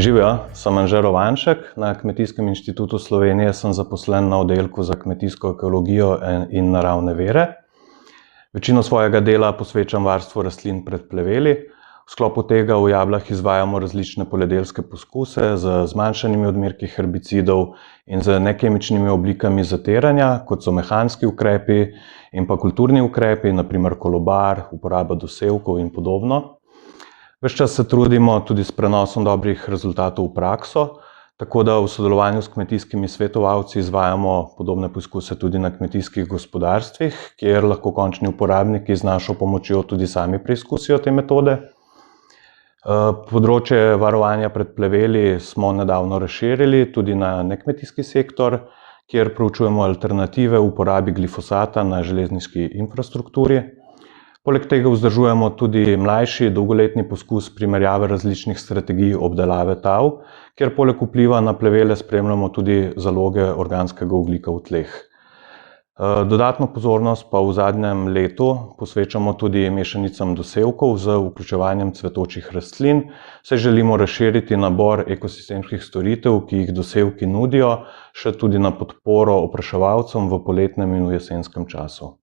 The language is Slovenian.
Živijo, sem Anže Rovanšek, na Kmetijskem inštitutu Slovenije sem zaposlen na oddelku za kmetijsko ekologijo in naravne vire. Večino svojega dela posvečam varstvu rastlin pred pleveli. V sklopu tega v Jablah izvajamo različne poljedelske poskuse z zmanjšanimi odmerki herbicidov in z nekemičnimi oblikami zatiranja, kot so mehanski ukrepi in pa kulturni ukrepi, na primer kolobar, uporaba dosevkov in podobno. Ves čas se trudimo tudi s prenosom dobrih rezultatov v prakso, tako da v sodelovanju s kmetijskimi svetovalci izvajamo podobne poskuse tudi na kmetijskih gospodarstvih, kjer lahko končni uporabniki z našo pomočjo tudi sami preizkusijo te metode. Področje varovanja pred pleveli smo nedavno razširili tudi na nekmetijski sektor, kjer proučujemo alternative uporabi glifosata na železniški infrastrukturi. Poleg tega vzdržujemo tudi mlajši dolgoletni poskus primerjave različnih strategij obdelave tal, kjer poleg vpliva na plevele spremljamo tudi zaloge organskega ogljika v tleh. Dodatno pozornost pa v zadnjem letu posvečamo tudi mešanicam dosevkov z vključevanjem cvetočih rastlin, saj želimo razširiti nabor ekosistemskih storitev, ki jih dosevki nudijo, še tudi na podporo opraševalcem v poletnem in v jesenskem času.